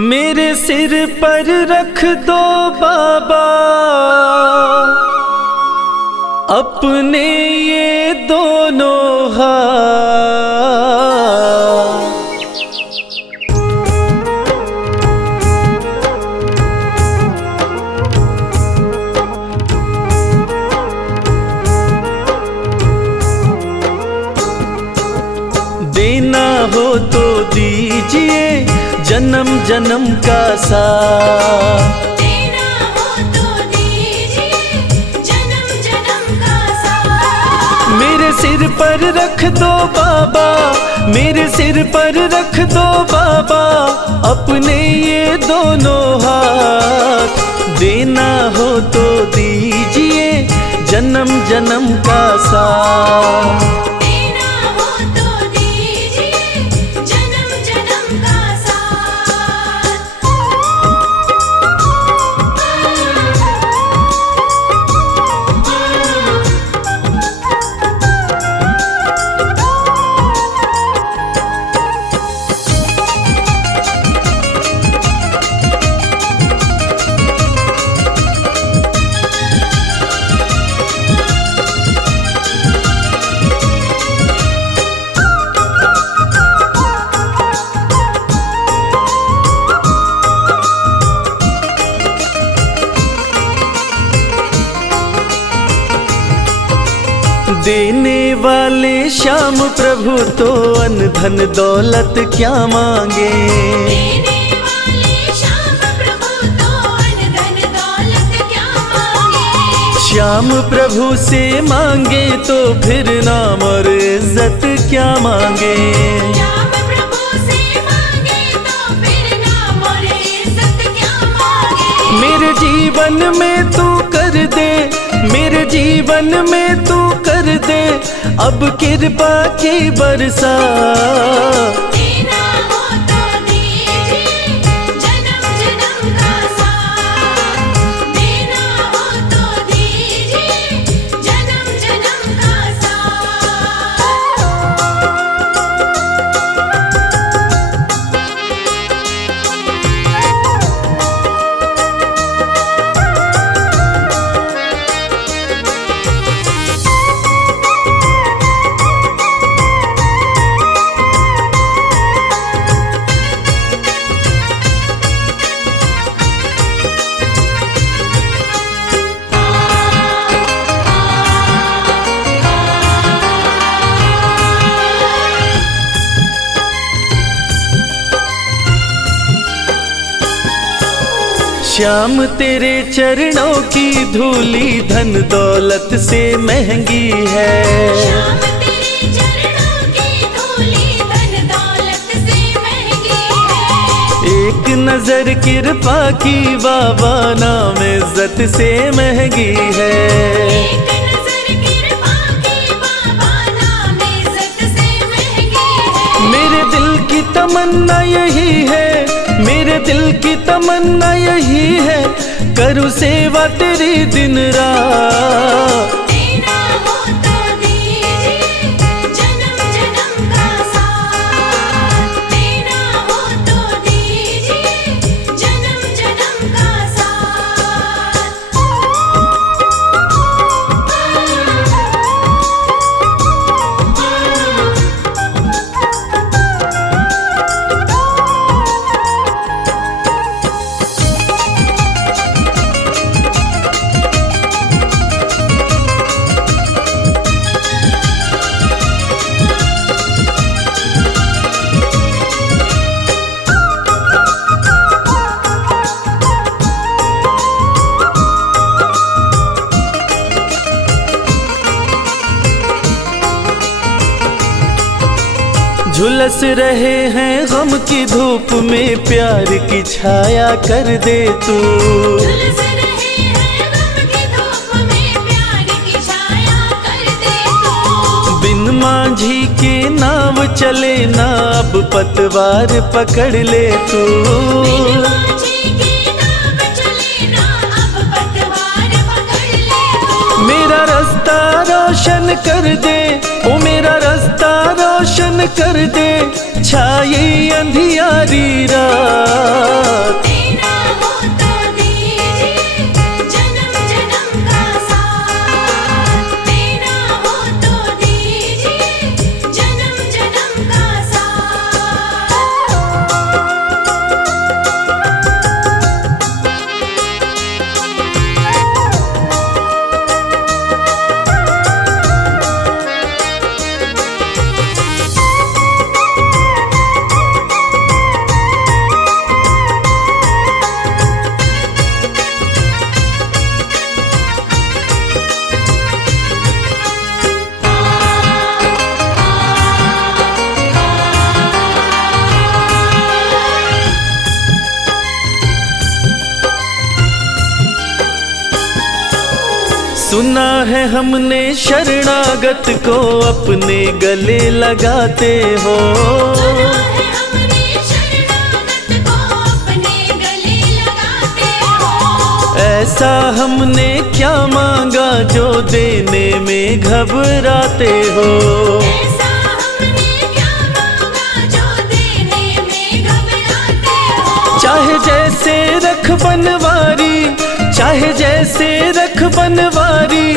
मेरे सिर पर रख दो बाबा अपने ये दोनों हाथ। देना हो तो दीजिए जन्म जन्म का साथ। देना हो तो दीजिए जन्म जन्म का साथ। मेरे सिर पर रख दो बाबा, मेरे सिर पर रख दो बाबा अपने ये दोनों हाथ। देना हो तो दीजिए जन्म जन्म का साथ। देना हो तो दीजिए जन्म जन्म का साथ। देने वाले श्याम प्रभु तो अन्न धन दौलत क्या मांगे। देने वाले श्याम प्रभु तो अन्न धन दौलत क्या मांगे। श्याम प्रभु से मांगे तो फिर नाम और इज्जत क्या मांगे। श्याम प्रभु से मांगे तो फिर नाम और इज्जत क्या मांगे। मेरे जीवन में तू कर दे, मेरे जीवन में तू कर दे अब कृपा की बरसात। देना हो तो दीजिए जन्म जन्म का साथ। देना हो तो दीजिए जन्म जन्म का साथ। श्याम तेरे चरणों की धूली धन दौलत से महंगी है। श्याम तेरे चरणों की धूली धन दौलत से महंगी है। एक नजर कृपा की बाबा नाम इज्जत से महंगी है। एक नजर कृपा की बाबा नाम इज्जत से महंगी है। मेरे दिल की तमन्ना यही है, मेरे दिल की तमन्ना यही है करूँ सेवा तेरी दिन रात। देना हो तो दीजिए जन्म जन्म का साथ। देना हो तो दीजिए जन्म जन्म का साथ। झुलस रहे हैं गम की धूप में प्यार की छाया कर दे तू। झुलस रहे हैं गम की धूप में प्यार की छाया कर दे तू। बिन मांझी के नाव चले ना अब पतवार पकड़ ले तू। बिन माझी की नाव चले ना अब पतवार पकड़ ले तू। मेरा रास्ता रोशन कर दे, ओ मेरा रास्ता रोशन कर दे, छाई अंधियारी रात। देना हो तो दीजिए जन्म जन्म का साथ, देना हो तो दीजिए जन्म जन्म का साथ। सुना है हमने शरणागत को अपने गले लगाते हो। सुना है हमने शरणागत को अपने गले लगाते हो। ऐसा हमने क्या मांगा जो देने में घबराते हो। ऐसा हमने क्या मांगा जो देने में घबराते हो। चाहे जैसे रख बनवारी, चाहे जैसे रख बनवारी,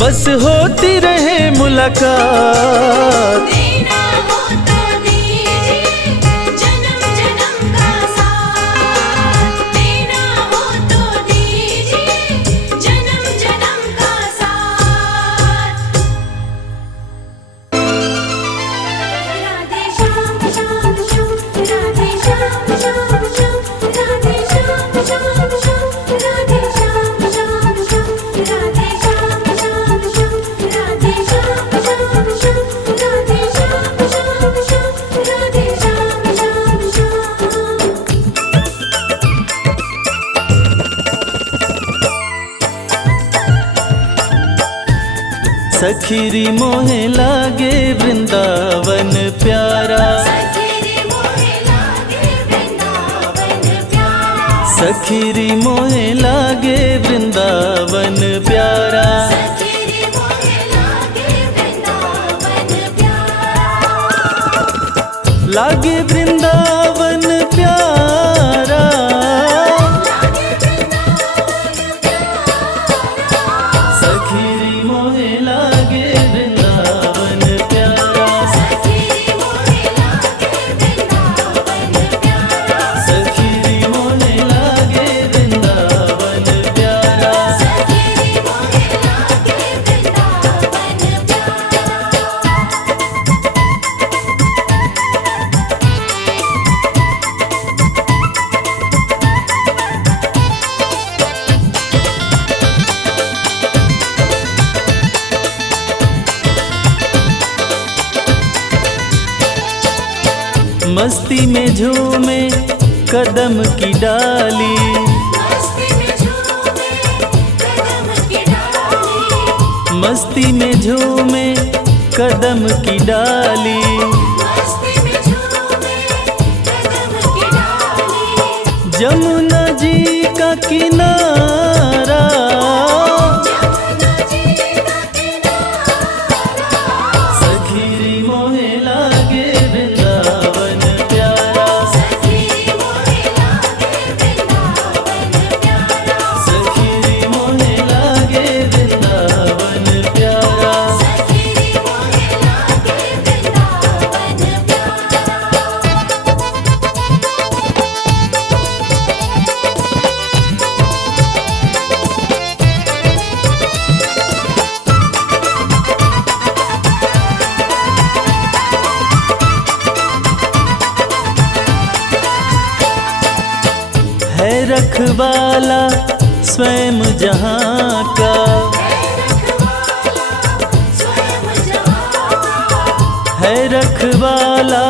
बस होती रहे मुलाकात। देना हो तो दीजिए जन्म जन्म का साथ, देना हो तो दीजिए जन्म जन्म का साथ। राधे श्याम श्याम श्याम, राधे श्याम श्याम श्याम, राधे श्याम श्याम श्याम, राधे श्याम श्याम श्याम, राधे श्याम श्याम श्याम, राधे श्याम श्याम श्याम, राधे श्याम श्याम श्याम, राधे श्याम श्याम श्याम। सखीरी मोहे लागे वृंदावन प्यारा, सखीरी मोहे लागे वृंदावन प्यारा, सखीरी मोहे लागे वृंदावन प्यारा। सखीरी मोहे लागे वृंदावन प्यारा, लागे वृंदावन प्यारा, सखीरी मोहे लागे वृंदावन प्यारा, सखीरी मोहे लागे वृंदावन प्यारा, सखीरी मोहे लागे वृंदावन प्यारा। सखीरी मोहे लागे वृंदावन प्यारा। मस्ती में झूमे कदम की डाली, मस्ती में झूमे कदम की डाली, मस्ती में झूमे कदम की डाली। मस्ती में झूमे कदम की डाली। जमुना जी का किनारा, जमुना जी का किनारा, सखीरी मोहे लागे वृंदावन प्यारा, सखीरी मोहे लागे वृंदावन प्यारा, सखीरी मोहे लागे वृंदावन प्यारा। सखीरी मोहे लागे वृंदावन है रखवाला स्वयं जहाँ का, है रखवाला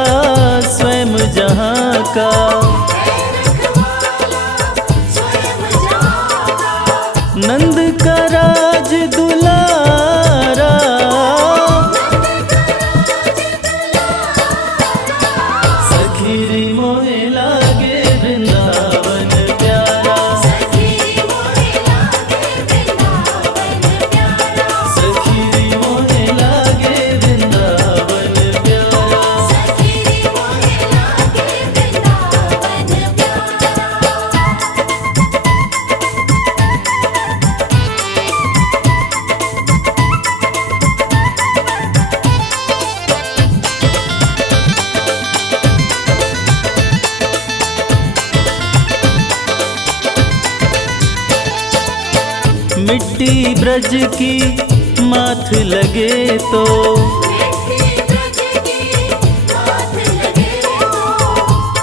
स्वयं जहाँ का। नंद का राज दुलारा, सखीरी मोहे लागे वृंदावन प्यारा, सखीरी मोहे लागे वृंदावन प्यारा, सखीरी मोहे लागे वृंदावन प्यारा, सखीरी मोहे मिट्टी ब्रज की माथ लगे तो,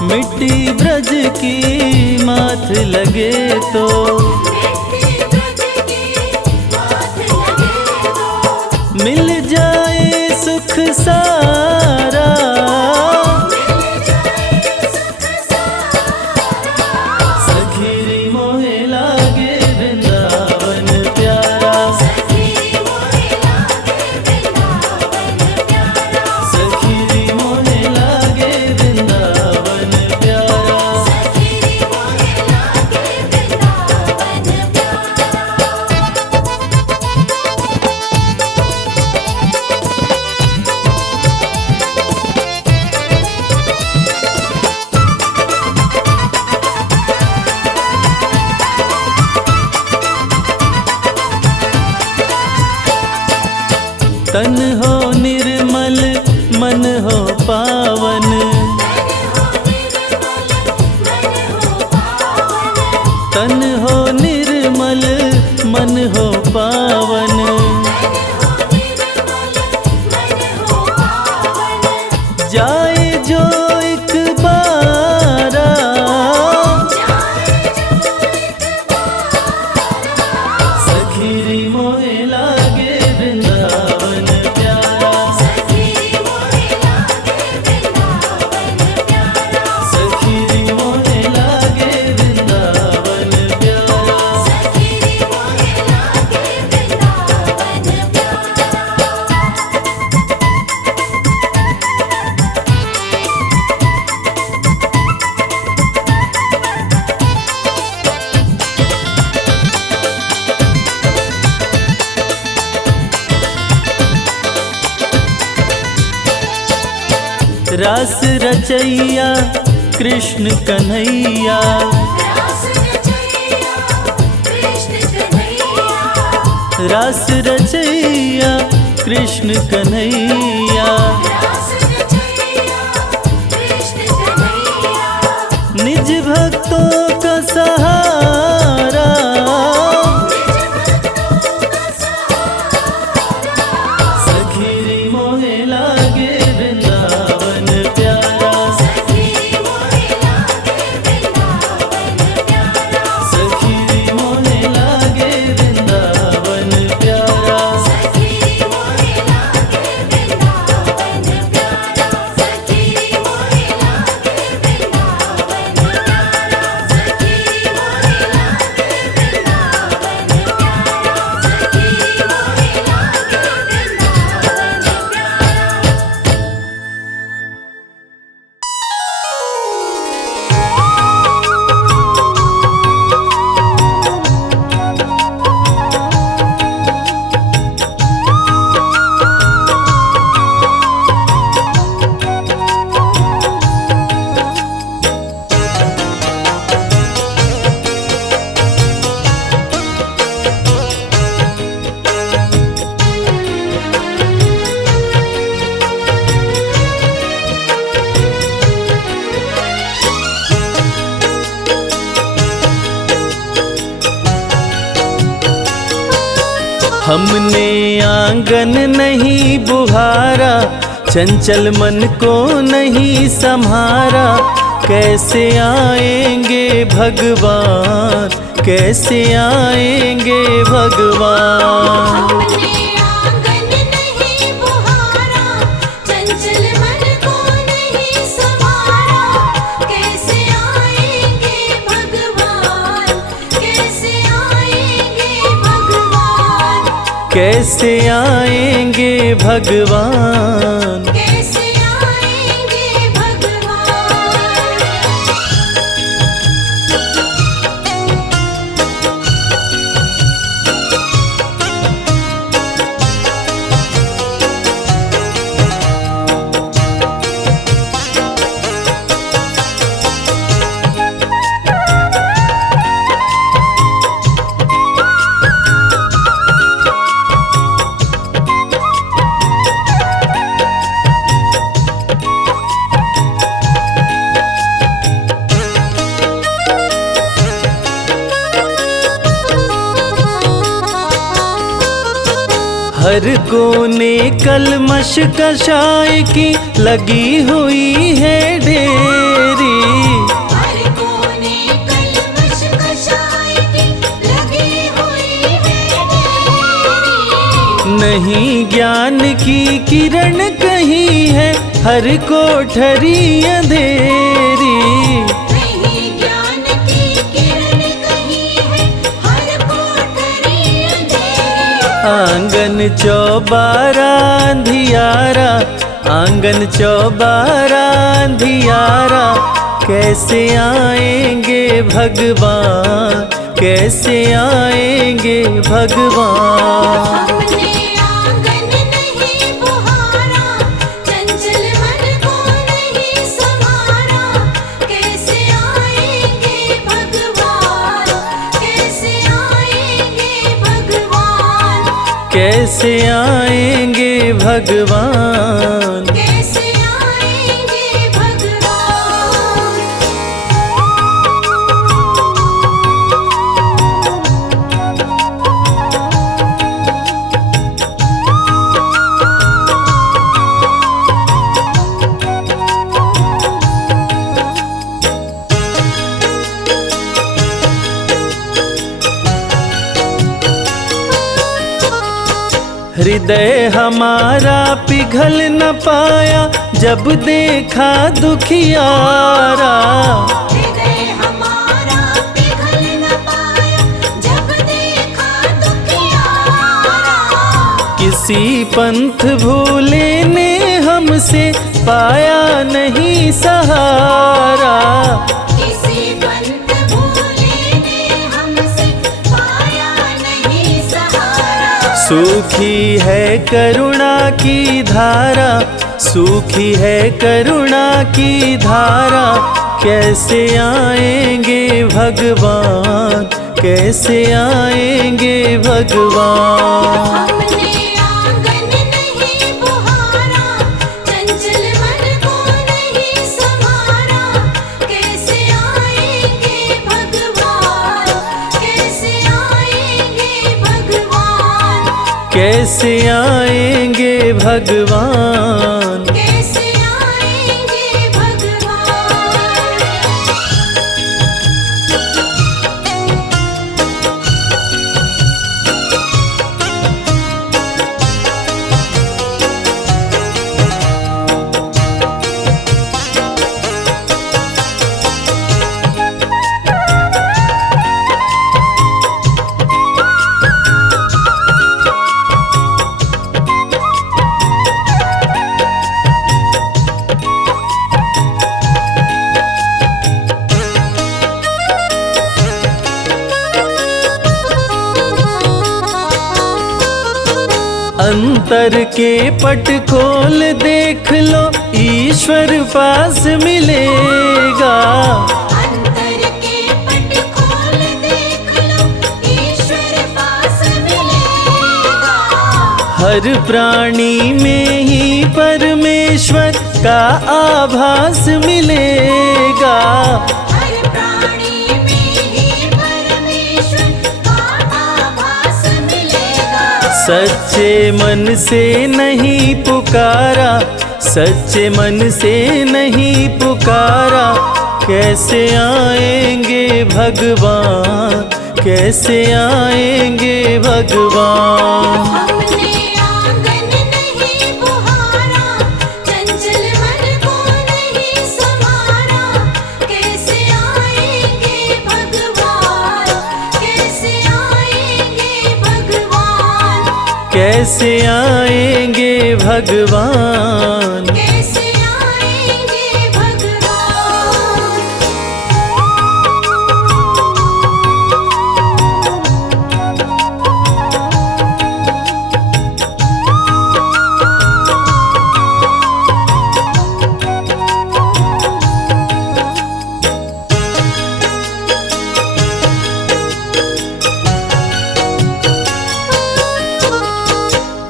मिट्टी ब्रज की माथ लगे तो, मिल जाए सुख सारा, सखीरी मोहे लागे वृंदावन प्यारा, सखीरी मोहे लागे वृंदावन प्यारा। तन हो निर्मल मन हो पावन, तन हो निर्मल मन हो पावन, जाए जो एक बारा, सखीरी मोहे लागे वृंदावन प्यारा, सखीरी मोहे लागे वृंदावन प्यारा। रास रचैया कृष्ण कन्हैया, रास रचैया कृष्ण कन्हैया, निज भक्तों का सहारा, सखीरी मोहे लागे वृंदावन प्यारा, सखीरी मोहे लागे वृंदावन प्यारा। हमने आंगन नहीं बुहारा, चंचल मन को नहीं संहारा, कैसे आएंगे भगवान, कैसे आएंगे भगवान। हमने आंगन नहीं बुहारा, चंचल मन को नहीं संवारा, कैसे आएंगे भगवान, कैसे आएंगे भगवान, कैसे आएंगे भगवान। कैसे आएंगे भगवान। हर कोने कलमश कषाय की लगी हुई है ढेरी। हर कोने कलमश कषाय की लगी हुई है ढेरी। नहीं ज्ञान की किरण कहीं है हर कोठरी अंधेरी। नहीं ज्ञान की किरण कहीं है हर कोठरी अंधेरी। आंगन चौबारा अंधियारा, आंगन चौबारा अंधियारा, कैसे आएंगे भगवान, कैसे आएंगे भगवान। हमने आंगन नहीं बुहारा, चंचल मन को नहीं संवारा, कैसे आएंगे भगवान, कैसे आएंगे भगवान, कैसे आएंगे भगवान। कैसे आएंगे भगवान। हृदय हमारा पिघल न पाया जब देखा दुखियारा। हृदय हमारा पिघल न पाया जब देखा दुखियारा। किसी पंथ भूले ने हमसे पाया नहीं सहारा। किसी पंथ भूले ने हमसे पाया नहीं सहारा। सूखी है करुणा की धारा, सूखी है करुणा की धारा, कैसे आएंगे भगवान, कैसे आएंगे भगवान। हमने आंगन नहीं बुहारा, चंचल मन को नहीं संवारा, कैसे आएंगे भगवान, कैसे आएंगे भगवान, कैसे आएंगे भगवान। कैसे आएंगे भगवान। अंतर के पट खोल देख लो, ईश्वर पास मिलेगा। अंतर के पट खोल देख लो, ईश्वर पास मिलेगा। हर प्राणी में ही परमेश्वर का आभास मिलेगा। हर प्राणी में ही परमेश्वर का आभास मिलेगा। सच्चे मन से नहीं पुकारा, सच्चे मन से नहीं पुकारा, कैसे आएंगे भगवान, कैसे आएंगे भगवान। हमने आंगन नहीं बुहारा, चंचल मन को नहीं संवारा, कैसे आएंगे भगवान, कैसे आएंगे भगवान, कैसे आएंगे भगवान। कैसे आएंगे भगवान।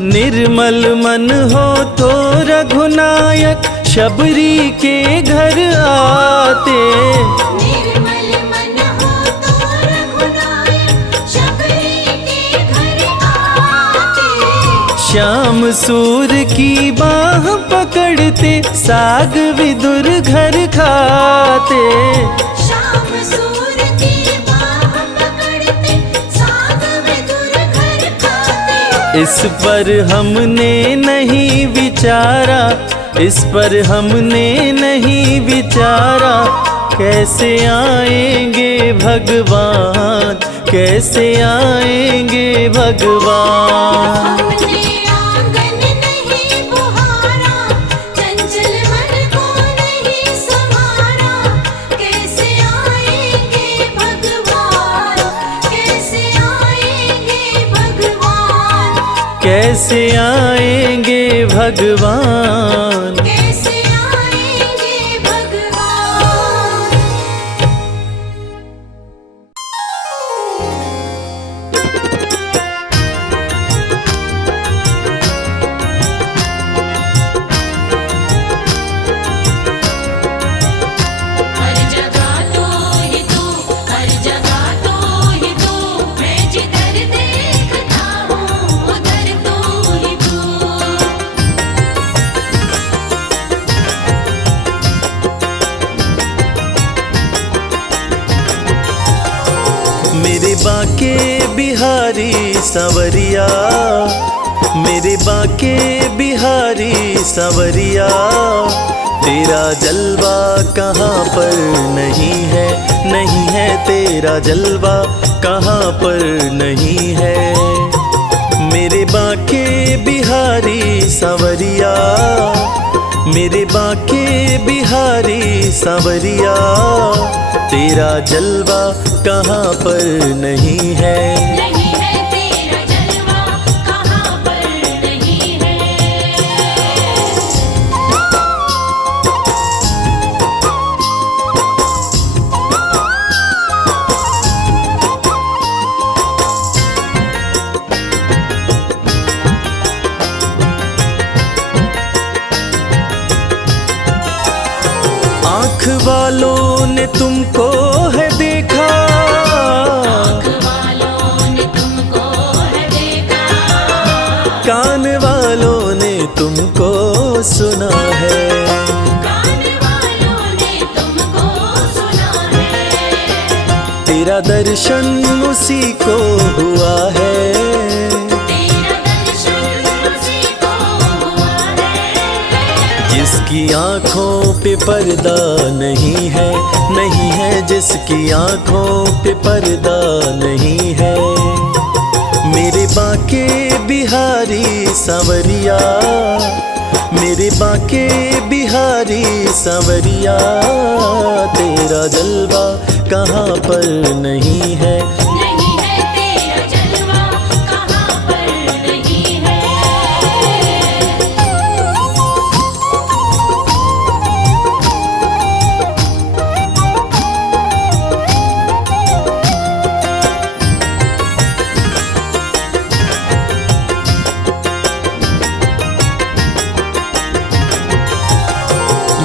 निर्मल मन हो तो रघुनायक शबरी के घर आते। निर्मल मन हो तो रघुनायक शबरी के घर आते। श्याम सूर की बाह पकड़ते साग विदुर घर खाते। श्याम सूर की बाह पकड़ते साग विदुर घर खाते। इस पर हमने नहीं विचारा, इस पर हमने नहीं विचारा, कैसे आएंगे भगवान, कैसे आएंगे भगवान। हमने आंगन नहीं बुहारा, चंचल मन को नहीं संवारा, कैसे आएंगे भगवान, कैसे आएंगे भगवान, कैसे आएंगे भगवान। कैसे आएंगे भगवान। हर जगह तो ही तू, हर जगह तो ही तू, मैं जिधर देखता हूँ उधर तो ही तू। मेरे बाके बिहारी सांवरिया, मेरे बाके बिहारी सांवरिया, तेरा जलवा कहाँ पर नहीं है, नहीं है तेरा जलवा कहाँ पर नहीं है। मेरे बाके बिहारी सांवरिया, मेरे बाके बिहारी सांवरिया, तेरा जलवा कहाँ पर नहीं है। नहीं है तेरा जलवा कहाँ पर नहीं है। आँख वालों ने तुमको है देखा, आँख वालों ने तुमको है देखा, कान वालों ने तुमको सुना है, कान वालों ने तुमको सुना है। तेरा दर्शन उसी को हुआ है, तेरा दर्शन उसी को हुआ है। जिसकी आँखों पे पर्दा नहीं है, नहीं है जिसकी आँखों पे पर्दा नहीं है। मेरे बाके बिहारी सांवरिया, मेरे बाके बिहारी सांवरिया, तेरा जलवा कहाँ पर नहीं है। नहीं है तेरा जलवा कहाँ पर नहीं है।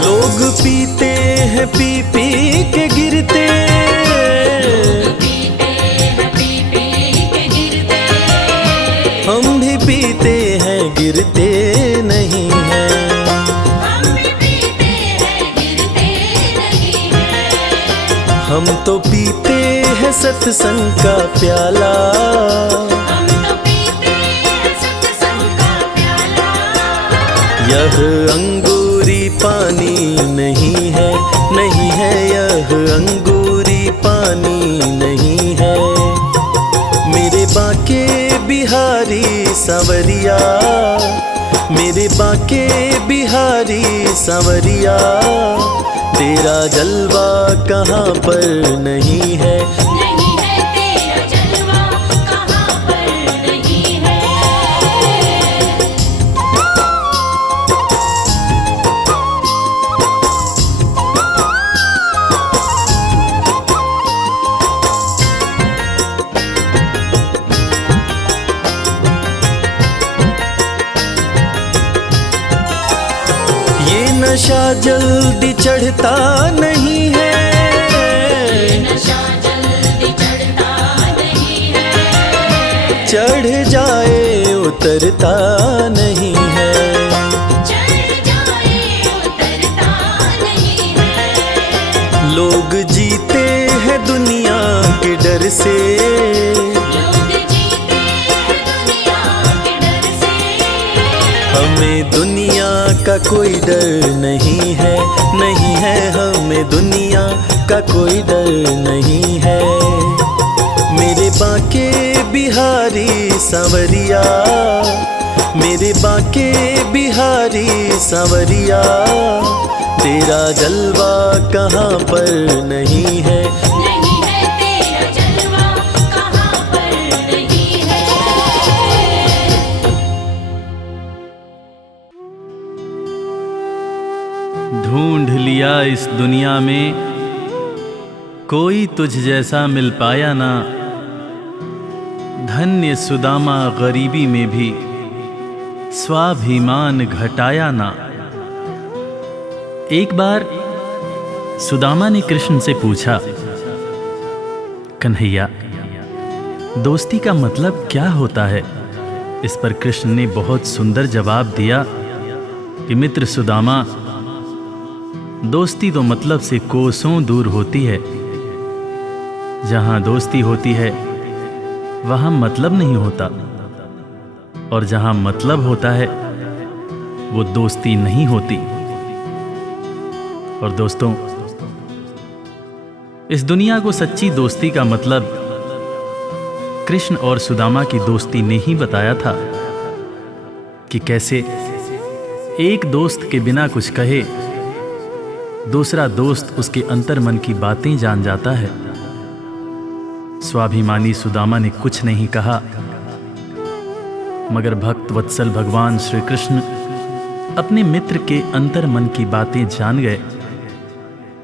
लोग पीते हैं पी पी के गिरते, पीते हैं पी पी के गिरते, हम भी पीते हैं गिरते नहीं हैं। हम भी पीते हैं गिरते नहीं हैं। हम तो पीते हैं सत्संग का प्याला, हम तो पीते हैं सत्संग का प्याला। यह अंगूरी पानी नहीं है, नहीं है यह अंगूरी पानी नहीं है। मेरे बाके बिहारी सांवरिया, मेरे बाके बिहारी सांवरिया, तेरा जलवा कहाँ पर नहीं है। नहीं है तेरा जलवा कहाँ पर नहीं है। ये नशा जल्दी चढ़ता नहीं है, नशा जल्दी चढ़ता नहीं है। चढ़ जाए उतरता नहीं है। चढ़ जाए उतरता नहीं है। लोग जीते हैं दुनिया के डर से, लोग जीते हैं दुनिया के डर से। हमें दुनिया का कोई डर नहीं है, नहीं है हमें दुनिया का कोई डर नहीं है। मेरे बांके बिहारी सांवरिया, मेरे बांके बिहारी सांवरिया, तेरा जलवा कहाँ पर नहीं है। नहीं है तेरा जलवा कहाँ पर नहीं है। ढूंढ लिया इस दुनिया में, कोई तुझ जैसा मिल पाया ना। धन्य सुदामा गरीबी में भी स्वाभिमान घटाया ना। एक बार सुदामा ने कृष्ण से पूछा, कन्हैया दोस्ती का मतलब क्या होता है? इस पर कृष्ण ने बहुत सुंदर जवाब दिया कि मित्र सुदामा, दोस्ती तो मतलब से कोसों दूर होती है। जहां दोस्ती होती है वहां मतलब नहीं होता, और जहां मतलब होता है वो दोस्ती नहीं होती। और दोस्तों, इस दुनिया को सच्ची दोस्ती का मतलब कृष्ण और सुदामा की दोस्ती ने ही बताया था कि कैसे एक दोस्त के बिना कुछ कहे दूसरा दोस्त उसके अंतर मन की बातें जान जाता है। स्वाभिमानी सुदामा ने कुछ नहीं कहा, मगर भक्त वत्सल भगवान श्री कृष्ण अपने मित्र के अंतर मन की बातें जान गए।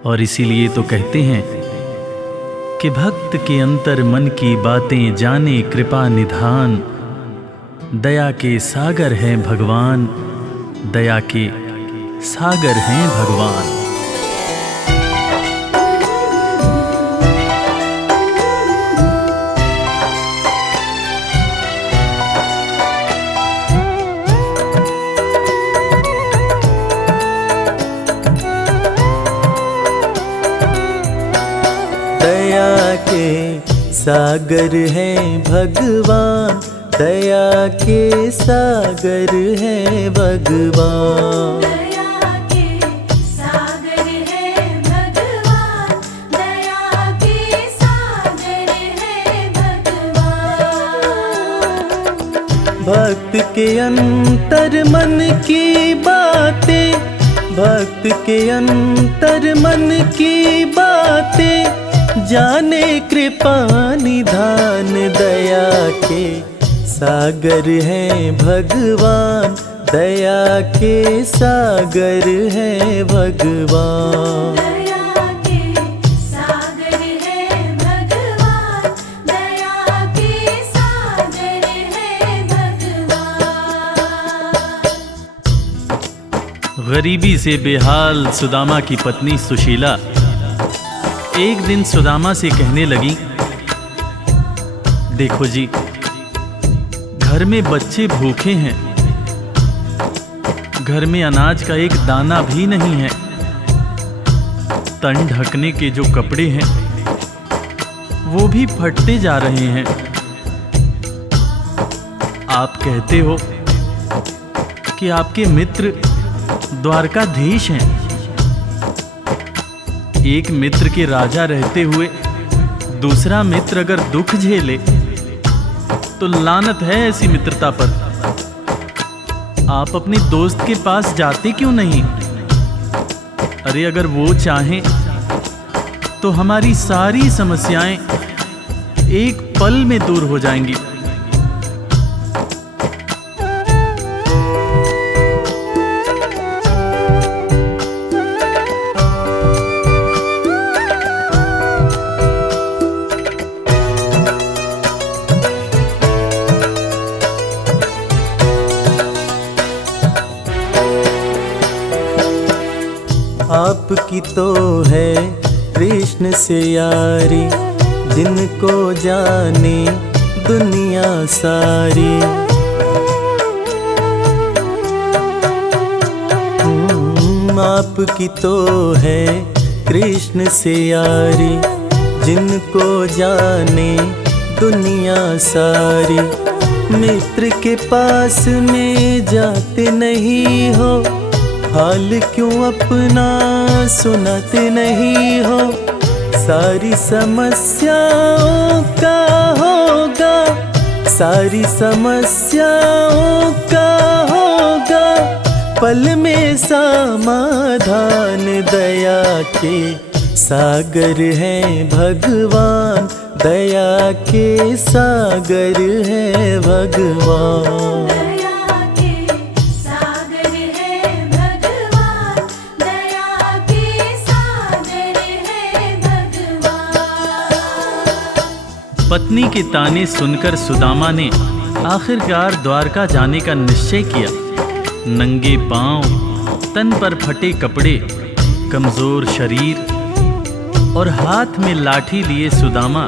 और इसीलिए तो कहते हैं कि भक्त के अंतर मन की बातें जाने कृपा निधान। दया के सागर हैं भगवान, दया के सागर हैं भगवान। दया के सागर हैं भगवान, दया के सागर हैं भगवान। दया के सागर है भगवान, दया के सागर है भगवान। भक्त के अंतर मन की बातें, भक्त के अंतर मन की बातें जाने कृपा निधान। दया के सागर हैं भगवान, दया के सागर हैं भगवान। दया के सागर है भगवान, दया के सागर है भगवान। गरीबी से बेहाल सुदामा की पत्नी सुशीला एक दिन सुदामा से कहने लगी, देखो जी, घर में बच्चे भूखे हैं, घर में अनाज का एक दाना भी नहीं है, तन ढकने के जो कपड़े हैं वो भी फटते जा रहे हैं। आप कहते हो कि आपके मित्र द्वारकाधीश हैं। एक मित्र के राजा रहते हुए दूसरा मित्र अगर दुख झेले तो लानत है ऐसी मित्रता पर। आप अपने दोस्त के पास जाते क्यों नहीं? अरे अगर वो चाहें तो हमारी सारी समस्याएं एक पल में दूर हो जाएंगी। आपकी तो है कृष्ण से यारी, जिनको जाने दुनिया सारी। आपकी तो है कृष्ण से यारी, जिनको जाने दुनिया सारी। मित्र के पास में जाते नहीं हो, हाल क्यों अपना सुनाते नहीं हो। सारी समस्याओं का होगा, सारी समस्याओं का होगा पल में समाधान। दया के सागर हैं भगवान, दया के सागर हैं भगवान। दया के सागर है भगवान, दया के सागर है भगवान। पत्नी के ताने सुनकर सुदामा ने आखिरकार द्वारका जाने का निश्चय किया। नंगे पांव, तन पर फटे कपड़े, कमजोर शरीर और हाथ में लाठी लिए सुदामा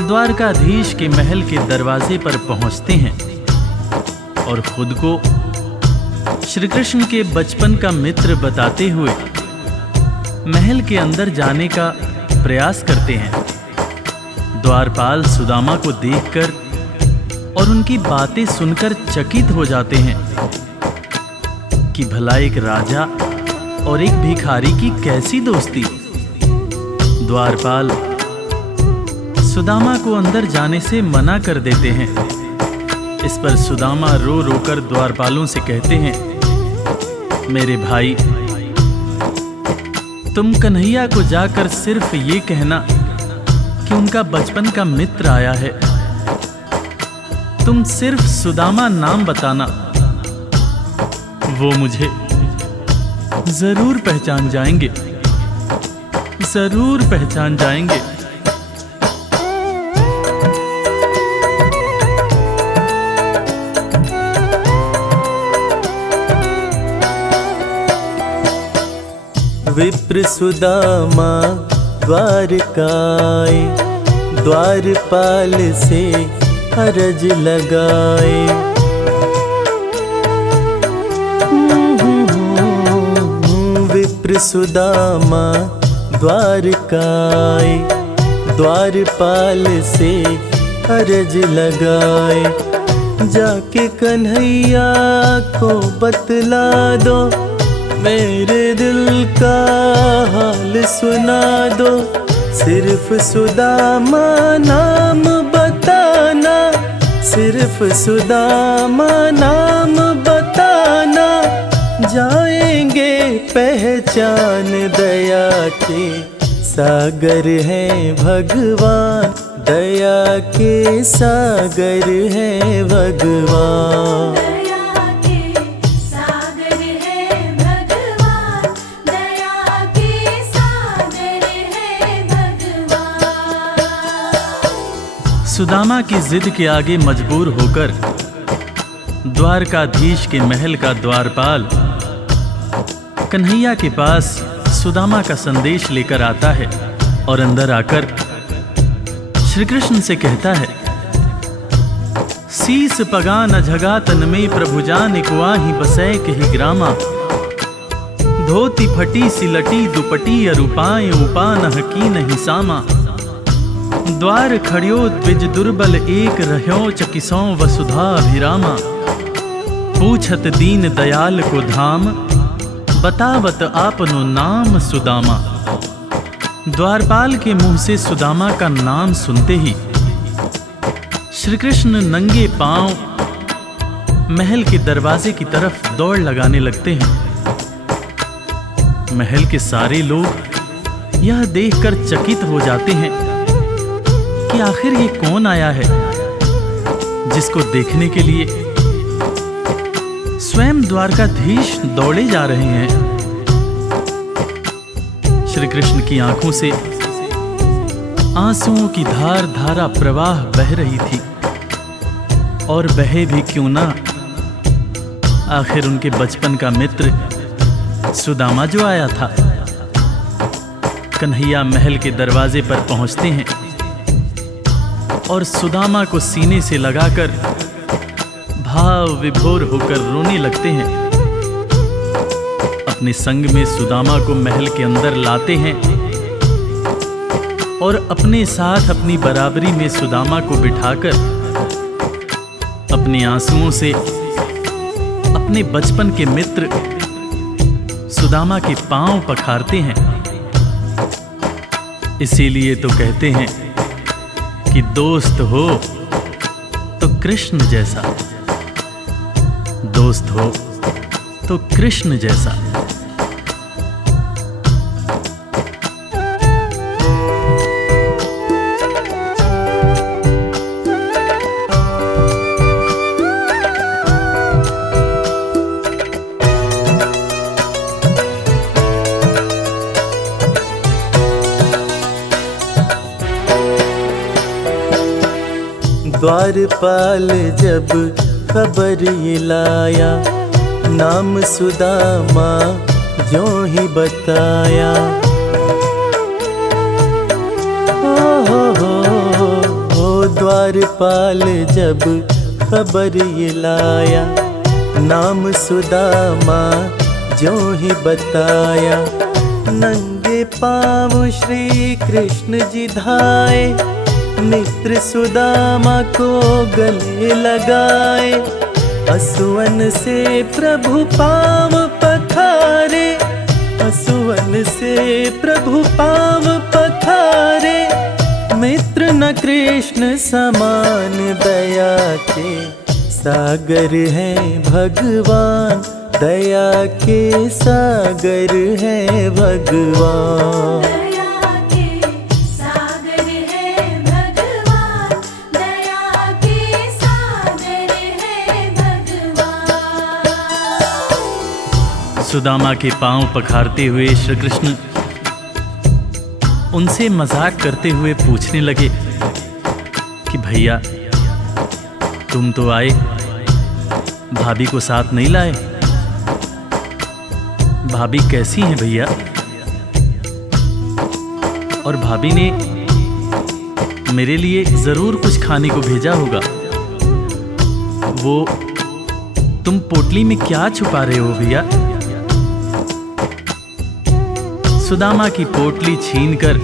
द्वारकाधीश के महल के दरवाजे पर पहुंचते हैं और खुद को श्री कृष्ण के बचपन का मित्र बताते हुए महल के अंदर जाने का प्रयास करते हैं। द्वारपाल सुदामा को देखकर और उनकी बातें सुनकर चकित हो जाते हैं कि भला एक राजा और एक भिखारी की कैसी दोस्ती। द्वारपाल सुदामा को अंदर जाने से मना कर देते हैं। इस पर सुदामा रो रोकर द्वारपालों से कहते हैं, मेरे भाई, तुम कन्हैया को जाकर सिर्फ ये कहना कि उनका बचपन का मित्र आया है। तुम सिर्फ सुदामा नाम बताना, वो मुझे जरूर पहचान जाएंगे, जरूर पहचान जाएंगे। विप्र सुदामा द्वारकाए, द्वारपाल से अरज लगाए। विप्र सुदामा द्वारकाए, द्वारपाल से अरज लगाए। जाके कन्हैया को बतला दो, मेरे दिल का हाल सुना दो। सिर्फ सुदामा नाम बताना, सिर्फ सुदामा नाम बताना, जाएंगे पहचान। दया के सागर हैं भगवान, दया के सागर हैं भगवान। दया के सागर है भगवान, दया के सागर है भगवान। सुदामा की जिद के आगे मजबूर होकर द्वारकाधीश के महल का द्वारपाल कन्हैया के पास सुदामा का संदेश लेकर आता है और अंदर आकर श्री कृष्ण से कहता है, शीस पगा न झगा तन में प्रभु जान कुआही बसै कही ग्रामा। धोती फटी सिलटी दुपटी अरूपाएं उपा न की नहीं सामा। द्वार खड़ियो द्विज दुर्बल एक रह्यो चकिसों वसुधा अभिरामा। पूछत दीन दयाल को धाम, बतावत आपनो नाम सुदामा। द्वारपाल के मुंह से सुदामा का नाम सुनते ही श्री कृष्ण नंगे पांव महल के दरवाजे की तरफ दौड़ लगाने लगते हैं। महल के सारे लोग यह देखकर चकित हो जाते हैं कि आखिर ये कौन आया है जिसको देखने के लिए स्वयं द्वारकाधीश दौड़े जा रहे हैं। श्री कृष्ण की आंखों से आंसुओं की धार धारा प्रवाह बह रही थी, और बहे भी क्यों ना, आखिर उनके बचपन का मित्र सुदामा जो आया था। कन्हैया महल के दरवाजे पर पहुंचते हैं और सुदामा को सीने से लगाकर भाव विभोर होकर रोने लगते हैं। अपने संग में सुदामा को महल के अंदर लाते हैं और अपने साथ अपनी बराबरी में सुदामा को बिठाकर अपने आंसुओं से अपने बचपन के मित्र सुदामा के पांव पखारते हैं। इसीलिए तो कहते हैं कि दोस्त हो तो कृष्ण जैसा, दोस्त हो तो कृष्ण जैसा। द्वारपाल जब खबर ये लाया, नाम सुदामा ज्यों ही बताया। हो द्वारपाल जब खबर ये लाया, नाम सुदामा ज्यों ही बताया। नंगे पाँव श्री कृष्ण जी धाए, मित्र सुदामा को गले लगाए। असुवन से प्रभु पाँव पखारे, असुवन से प्रभु पाँव पखारे। मित्र न कृष्ण समान दया के सागर है भगवान, दया के सागर है भगवान। सुदामा के पांव पखारते हुए श्री कृष्ण उनसे मजाक करते हुए पूछने लगे कि भैया तुम तो आए, भाभी को साथ नहीं लाए। भाभी कैसी हैं भैया? और भाभी ने मेरे लिए जरूर कुछ खाने को भेजा होगा। वो तुम पोटली में क्या छुपा रहे हो भैया? सुदामा की पोटली छीनकर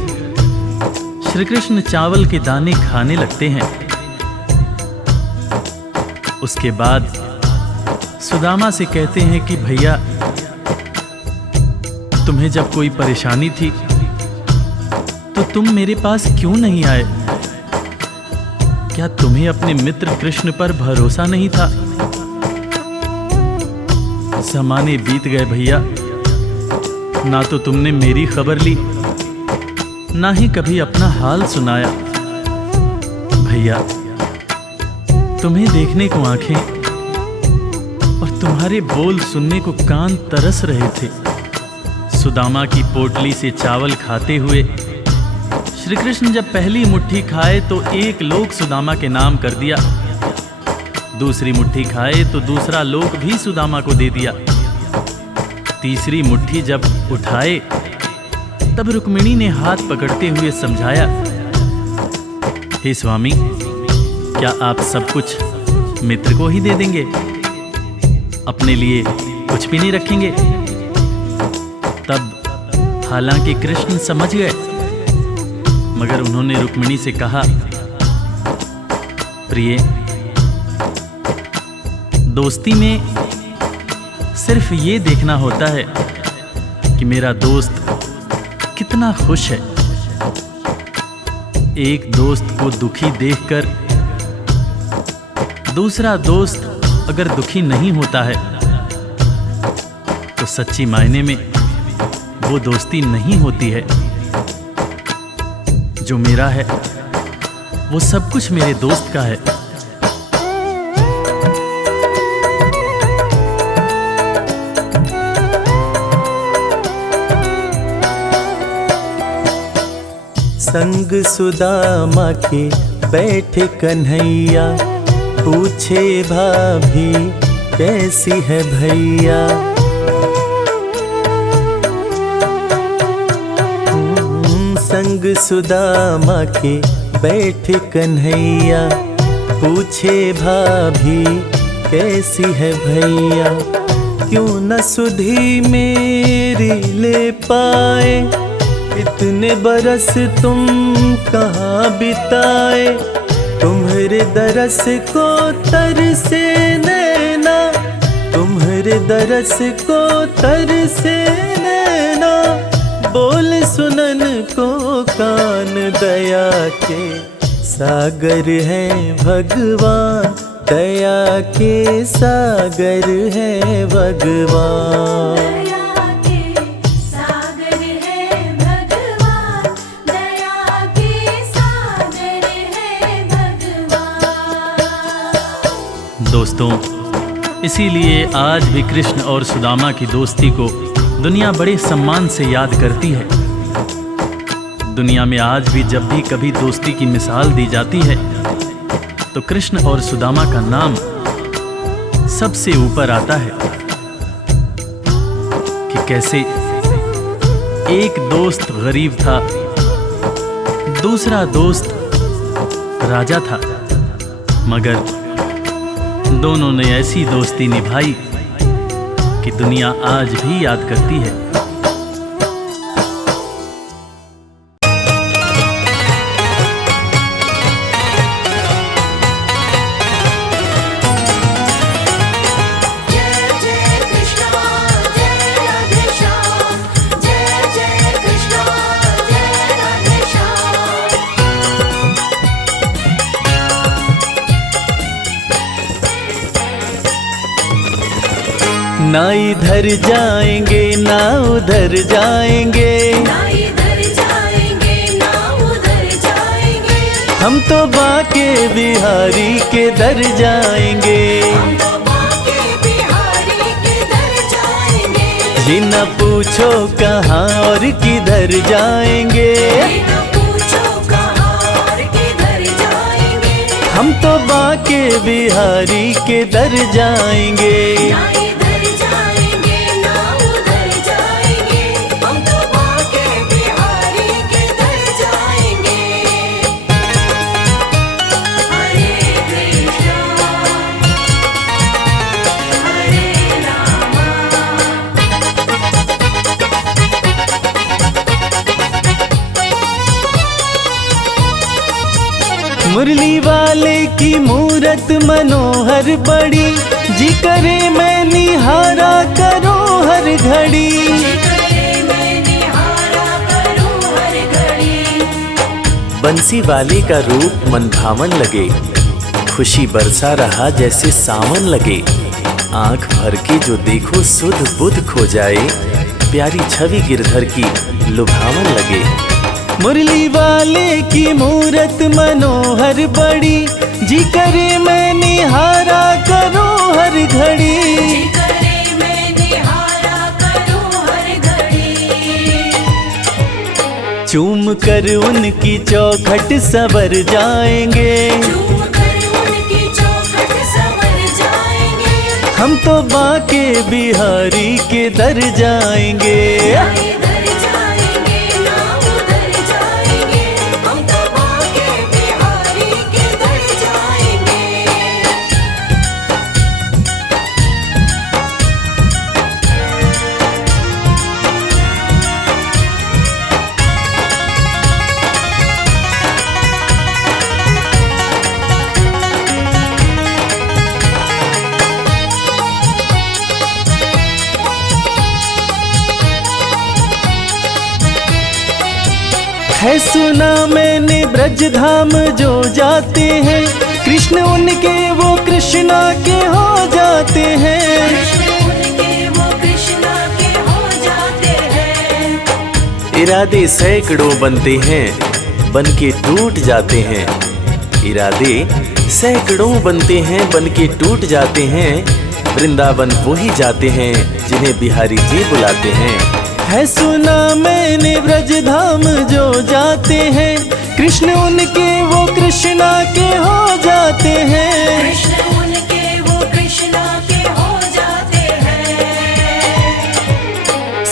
श्री कृष्ण चावल के दाने खाने लगते हैं। उसके बाद सुदामा से कहते हैं कि भैया तुम्हें जब कोई परेशानी थी तो तुम मेरे पास क्यों नहीं आए? क्या तुम्हें अपने मित्र कृष्ण पर भरोसा नहीं था? ज़माने बीत गए भैया, ना तो तुमने मेरी खबर ली, ना ही कभी अपना हाल सुनाया। भैया तुम्हें देखने को आंखें और तुम्हारे बोल सुनने को कान तरस रहे थे। सुदामा की पोटली से चावल खाते हुए श्री कृष्ण जब पहली मुट्ठी खाए तो एक लोक सुदामा के नाम कर दिया, दूसरी मुट्ठी खाए तो दूसरा लोक भी सुदामा को दे दिया। तीसरी मुट्ठी जब उठाए तब रुक्मिणी ने हाथ पकड़ते हुए समझाया, हे स्वामी क्या आप सब कुछ मित्र को ही दे देंगे, अपने लिए कुछ भी नहीं रखेंगे? तब हालांकि कृष्ण समझ गए, मगर उन्होंने रुक्मिणी से कहा, प्रिय दोस्ती में सिर्फ ये देखना होता है कि मेरा दोस्त कितना खुश है। एक दोस्त को दुखी देखकर दूसरा दोस्त अगर दुखी नहीं होता है तो सच्ची मायने में वो दोस्ती नहीं होती है। जो मेरा है वो सब कुछ मेरे दोस्त का है। संग सुदामा के बैठे कन्हैया, पूछे भाभी कैसी है भैया। संग सुदामा के बैठे कन्हैया, पूछे भाभी कैसी है भैया। क्यों न सुधी मेरी ले पाए, इतने बरस तुम कहाँ बिताए। तुम्हारे दरस को तरसे नैना, तुम्हारे दरस को तरसे नैना। बोल सुनन को कान, दया के सागर है भगवान, दया के सागर है भगवान। दया के सागर है भगवान, दया के सागर है भगवान। दोस्तों, इसीलिए आज भी कृष्ण और सुदामा की दोस्ती को दुनिया बड़े सम्मान से याद करती है। दुनिया में आज भी जब भी कभी दोस्ती की मिसाल दी जाती है तो कृष्ण और सुदामा का नाम सबसे ऊपर आता है कि कैसे एक दोस्त गरीब था, दूसरा दोस्त राजा था, मगर दोनों ने ऐसी दोस्ती निभाई कि दुनिया आज भी याद करती है। ना इधर जाएंगे ना उधर जाएंगे, ना इधर जाएंगे ना उधर जाएंगे। हम तो बाके बिहारी के दर जाएंगे। हम तो बाके बिहारी के दर जाएंगे। ये न पूछो कहाँ और किधर जाएंगे, ये न पूछो कहाँ और किधर जाएंगे। हम तो बाके बिहारी के दर जाएंगे। ना इधर जाएंगे ना उधर जाएंगे, हम तो बाके बिहारी के दर जाएंगे। हरे कृष्णा हरे रामा। मुरली वाले की मूरत मनोहर बड़ी, जी करे मैं निहारा करूं हर घड़ी। करे मैं निहारा करूं हर घड़ी। बंसी वाले का रूप मन भावन लगे, खुशी बरसा रहा जैसे सावन लगे। आंख भर के जो देखो सुध बुध खो जाए, प्यारी छवि गिरधर की लुभावन लगे। मुरली वाले की मूरत मनोहर बड़ी, जी करे मैं निहारा करूं हर घड़ी। करे मैं निहारा करूं हर घड़ी। चूम कर उनकी चौखट सवर जाएंगे, चूम कर उनकी चौखट संवर जाएंगे। जाएंगे, हम तो बाके बिहारी के दर जाएंगे। ना इधर जाएंगे ना उधर जाएंगे, हम तो बाके बिहारी के दर जाएंगे। ना इधर जाएंगे ना उधर जाएंगे, हम तो बाके बिहारी के दर जाएंगे। हम तो बाके बिहारी के दर जाएंगे। है सुना मैंने ब्रज धाम जो जाते हैं, कृष्ण उनके वो कृष्णा के हो जाते हैं। कृष्ण उनके वो कृष्णा के हो जाते हैं। इरादे सैकड़ों बनते हैं, बन के टूट जाते हैं। इरादे सैकड़ों बनते हैं, बन के टूट जाते हैं। वृंदावन वो ही जाते हैं जिन्हें बिहारी जी बुलाते हैं। है सुना मैंने ब्रज धाम जो जाते हैं, कृष्ण उनके वो कृष्णा के हो जाते हैं। कृष्ण उनके वो कृष्णा के हो जाते हैं।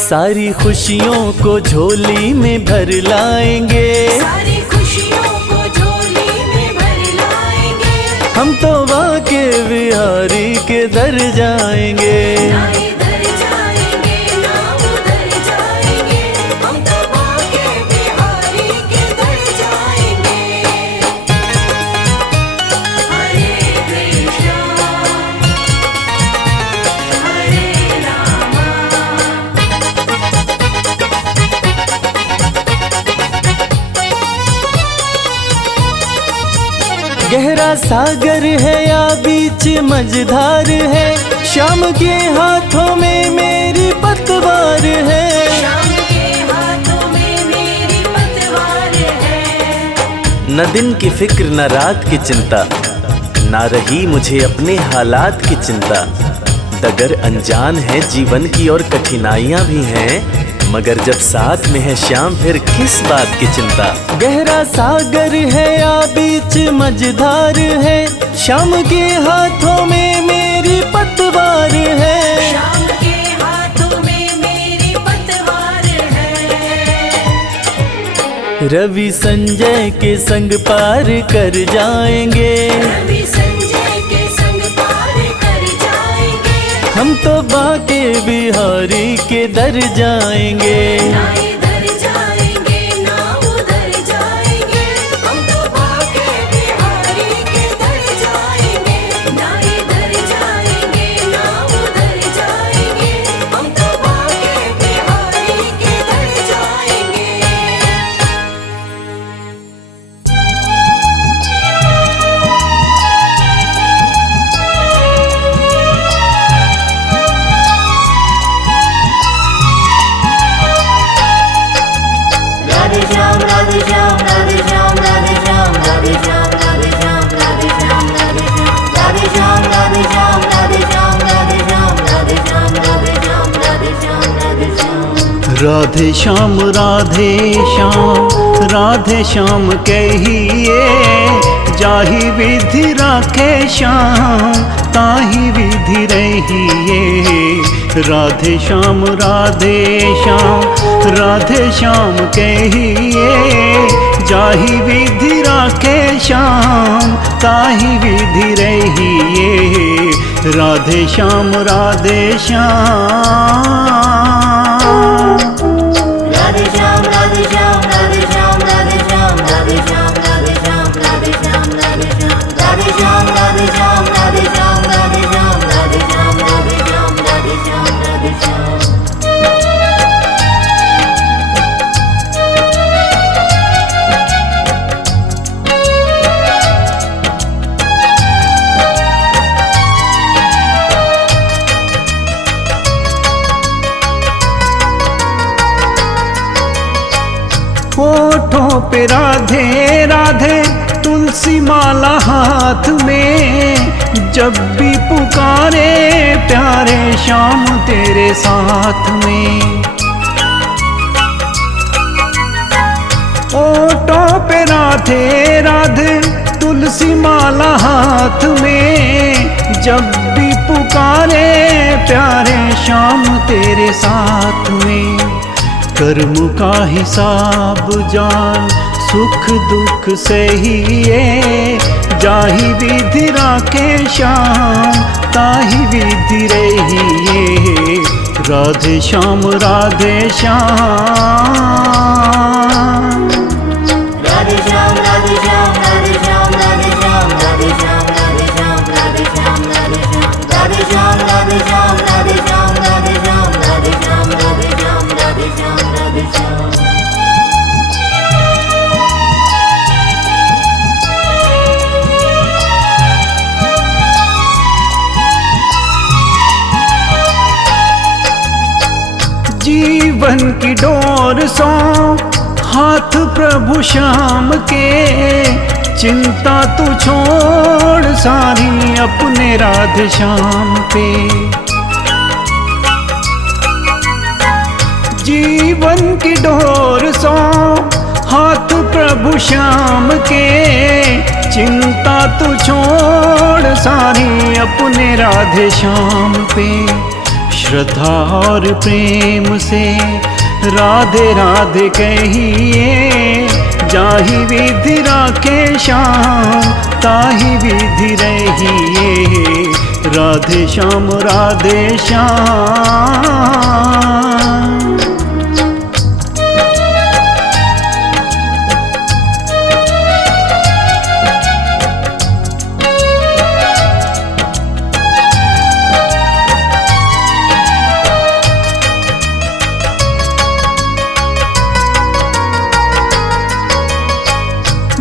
सारी खुशियों को झोली में भर लाएंगे, सारी खुशियों को झोली में भर लाएंगे। हम तो बाके बिहारी के दर जाएंगे। ना इधर गहरा सागर है या बीच मझधार है, शाम के हाथों में मेरी पतवार है। शाम के हाथों में मेरी पतवार है। न दिन की फिक्र न रात की चिंता, ना रही मुझे अपने हालात की चिंता। डगर अनजान है जीवन की और कठिनाइयां भी हैं, मगर जब साथ में है श्याम फिर किस बात की चिंता। गहरा सागर है या बीच मझधार है, शाम के हाथों में मेरी पतवार है। शाम के हाथों में मेरी पतवार है। रवि संजय के संग पार कर जाएंगे, रवि संजय के संग पार कर जाएंगे। हम तो बाके बिहारी के दर जाएंगे। ना इधर जाएंगे ना उधर जाएंगे, हम तो बाके बिहारी के दर जाएंगे। ना इधर जाएंगे ना उधर जाएंगे, हम तो बाके बिहारी के दर जाएंगे। राधे श्याम राधे श्याम राधे श्याम राधे श्याम राधे श्याम राधे श्याम राधे श्याम राधे श्याम राधे श्याम राधे श्याम राधे श्याम राधे श्याम राधे श्याम राधे श्याम राधे श्याम राधे श्याम। राधे श्याम कहिए, जाहि विधि राखे श्याम ताहि विधि रहिए। राधे श्याम राधे श्याम कहिए, जाहि विधि राखे श्याम ताहि विधि रहिए। राधे श्याम राधे श्याम राधे श्याम राधे श्याम राधे श्याम राधे श्याम राधे श्याम राधे श्याम राधे श्याम राधे श्याम राधे श्याम राधे श्याम राधे श्याम राधे श्याम राधे श्याम राधे श्याम। होठों पे राधे राधे तुलसी माला हाथ में, जब भी पुकारे प्यारे श्याम तेरे साथ में। होठों पे राधे राधे तुलसी माला हाथ में, जब भी पुकारे प्यारे श्याम तेरे साथ में। कर्म का हिसाब जान सुख दुख सहिए, जाहि विधि राखे श्याम ताहि विधि रहिए। राधे श्याम राधे श्याम राधे श्याम राधे श्याम राधे श्याम राधे श्याम राधे श्याम राधे श्याम राधे श्याम राधे श्याम राधे श्याम राधे श्याम राधे श्याम राधे श्याम राधे श्याम राधे श्याम राधे श्याम। जीवन की डोर सो हाथ प्रभु श्याम के, चिंता तू छोड़ सारी अपने राधे श्याम पे। जीवन की डोर सो हाथ प्रभु श्याम के, चिंता तू छोड़ सारी अपने राधे श्याम पे। श्रद्धा और प्रेम से राधे राधे कहिए, जाहि विधि राखे श्याम ताहि विधि रहिए। राधे श्याम राधे श्याम।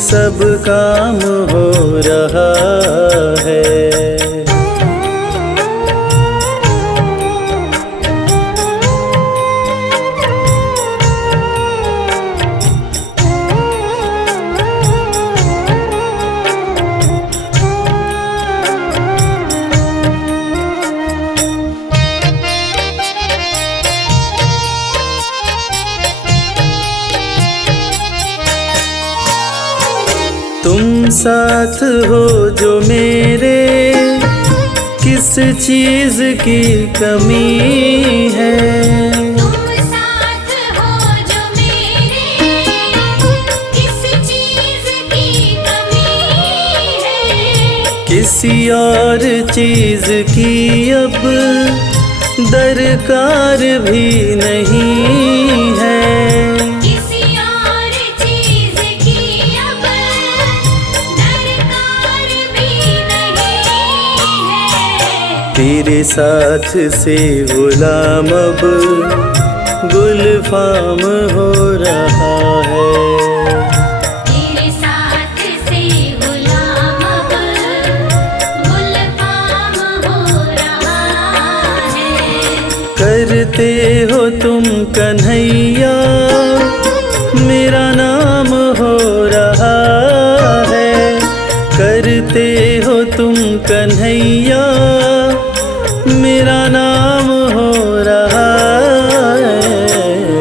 सब काम हो रहा है। तुम साथ हो जो मेरे, किस चीज की कमी है। तुम साथ हो जो मेरे, किस चीज की कमी है। किसी और चीज की अब दरकार भी नहीं है। किसी और चीज की अब दरकार भी नहीं है। तेरे साथ से गुलाम अब गुलफाम हो रहा है। तेरे साथ से गुलाम अब गुलफाम हो रहा है। करते हो तुम कन्हैया, मेरा नाम हो रहा है। करते हो तुम कन्हैया, मेरा नाम हो रहा है।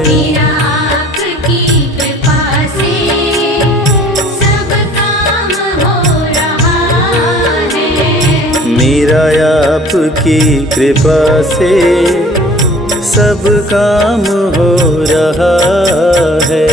मेरा आपकी कृपा से सब काम हो रहा है। मेरा आपकी कृपा से सब काम हो रहा है।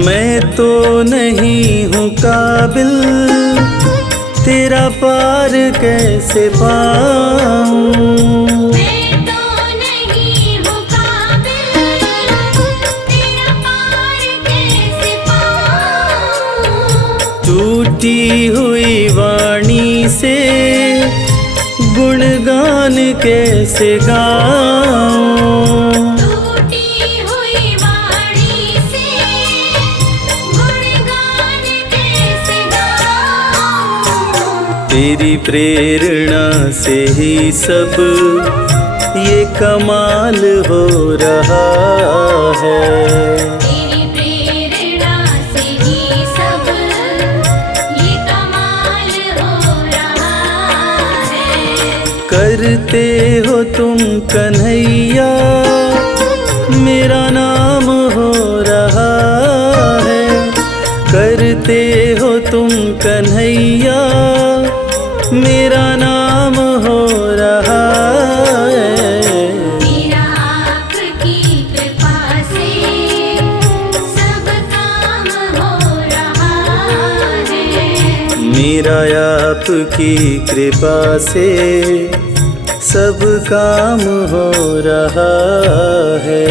मैं तो नहीं हूँ काबिल, तेरा पार कैसे पाऊँ। मैं तो नहीं हूँ काबिल, तेरा पार कैसे पाऊँ। टूटी हुई वाणी से गुणगान कैसे गाऊँ। टूटी हुई वाणी से गुणगान कैसे गाऊँ। तेरी प्रेरणा से ही सब ये कमाल हो रहा है। तेरी प्रेरणा से ही सब ये कमाल हो रहा है। करते हो तुम कन्हैया, मेरा नाम हो रहा है। करते हो तुम कन्हैया, मेरा नाम हो रहा है। मेरा आपकी कृपा से सब काम हो रहा है। मेरा आपकी कृपा से सब काम हो रहा है।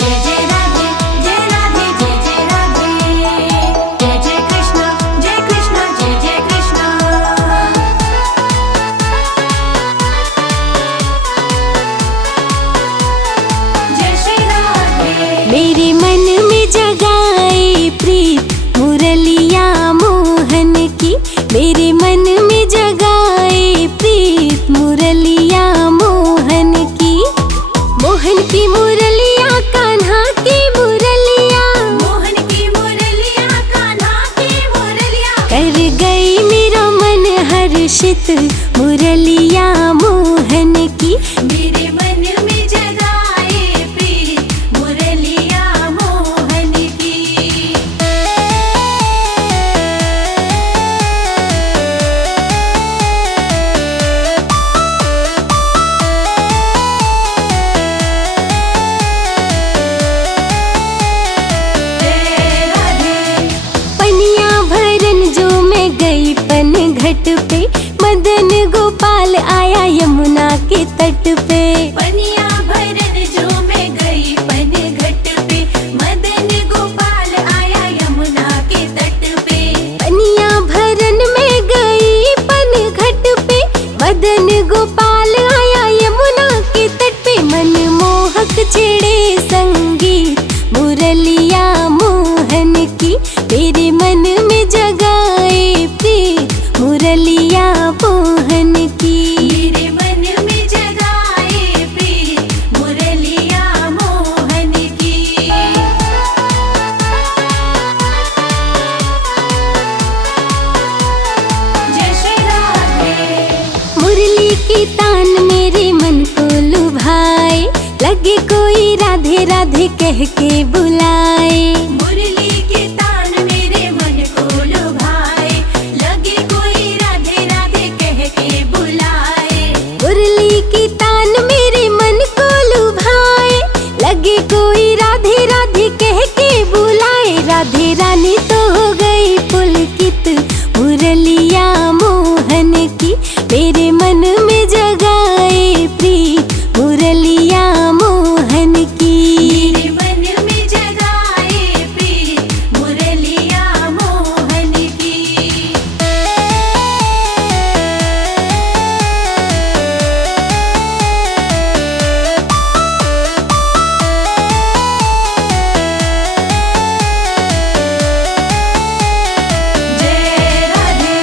जय जय राधे, जय राधे, जय जय राधे। जय जय कृष्णा, जय कृष्णा, जय जय कृष्णा। जय श्री राधे। मेरे मन में जगाए प्रीत मुरलिया मोहन की। मेरे मन में जगाए प्रीत मुरलिया मोहन की। मोहन की मुरलिया कान्हा की मुरलिया। मोहन की मुरलिया, कान्हा की मुरलिया। कर गई मेरा मन हर्षित मुरलिया मोहन की। मेरे मन में जगाए प्रीत मुरलिया मोहन घट पे, मदन गोपाल आया यमुना के तट पे। पनिया भरन जो मैं गई पन घट पे, मदन गोपाल आया यमुना के तट पे। पनिया भरन में गई पन घट पे, मदन गोपाल आया यमुना के तट पे। मनमोहक छेड़े संगीत मुरलिया मोहन की, मेरे मन में जगाए प्रीत मुरलिया मोहन की। मेरे मन में जगाए प्रीत मुरलिया मोहन की। जय श्री राधे। मुरली की तान मेरे मन को लुभाए, लगे कोई राधे राधे कह के बुलाए। मुरली के तान मेरे मन को लुभाए, लगे कोई राधे राधे कह के बुलाए। मुरली की तान मेरे मन को लुभाए, लगे कोई राधे राधे कह के बुलाए। राधे रानी तो हो गई पुलकित मुरलिया मोहन की, मेरे मन में जगाए प्रीत मुरलिया मोहन की। मेरे मन में जगाए प्रीत मुरलिया मोहन की। जय राधे।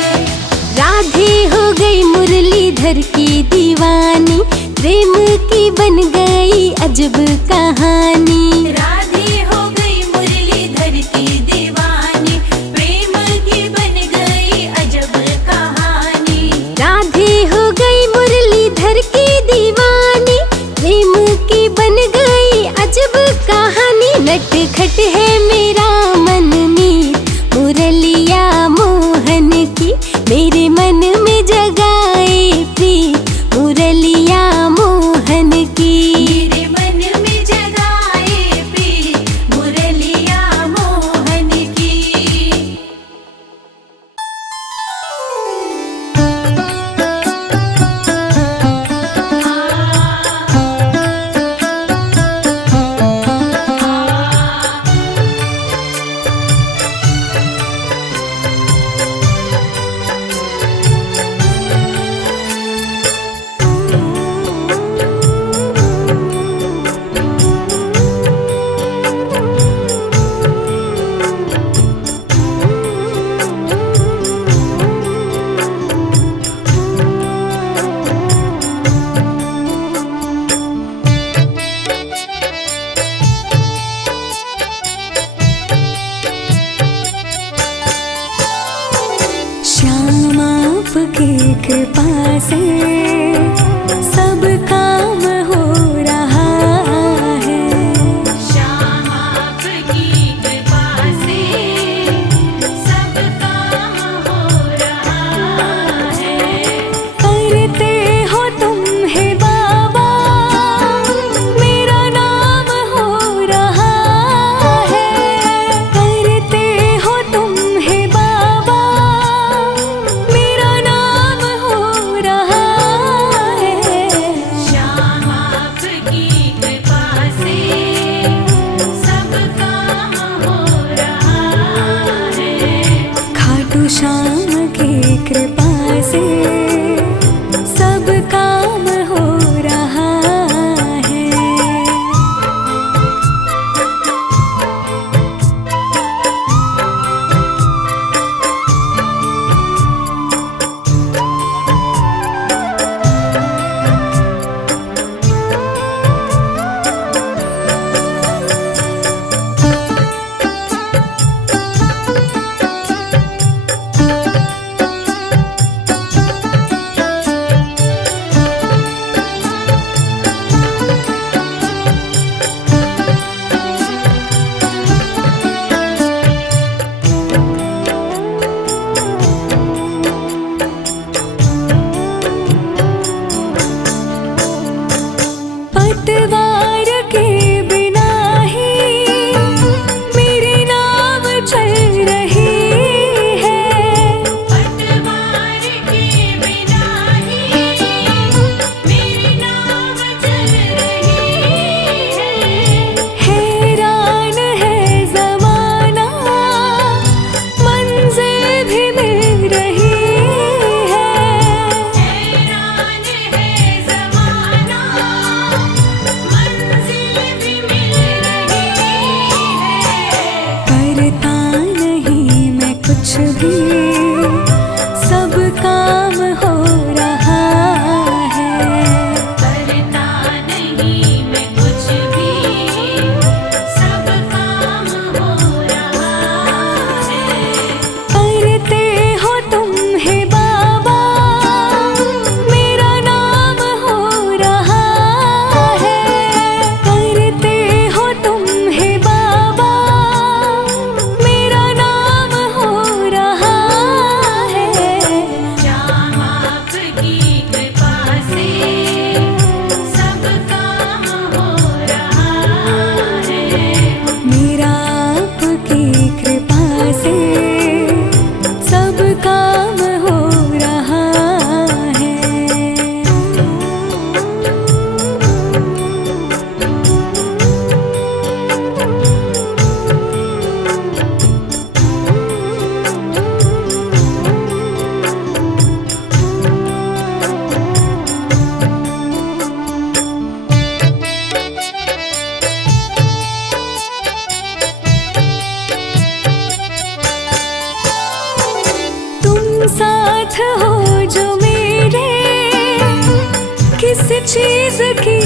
राधे हो गई मुरलीधर की दीवानी, प्रेम की बन गई अजब कहानी। राधे हो गई मुरलीधर की दीवानी, प्रेम की बन गई अजब कहानी। राधे हो गई मुरलीधर की दीवानी, प्रेम की बन गई अजब कहानी। नटखट है मेरा मन मीत मुरलिया मोहन की, मेरे मन में जगाए प्रीत मुरलिया मोहन की। मेरे मन में जगाए प्रीत मुरलिया मोहन की। श्याम आपकी कृपा से सब काम हो रहा है। श्याम आपकी कृपा से सब काम हो रहा है। करते हो तुम हे बाबा, मेरा नाम हो रहा है। करते हो तुम हे बाबा, मेरा नाम हो रहा साथ हो जो मेरे, किस चीज की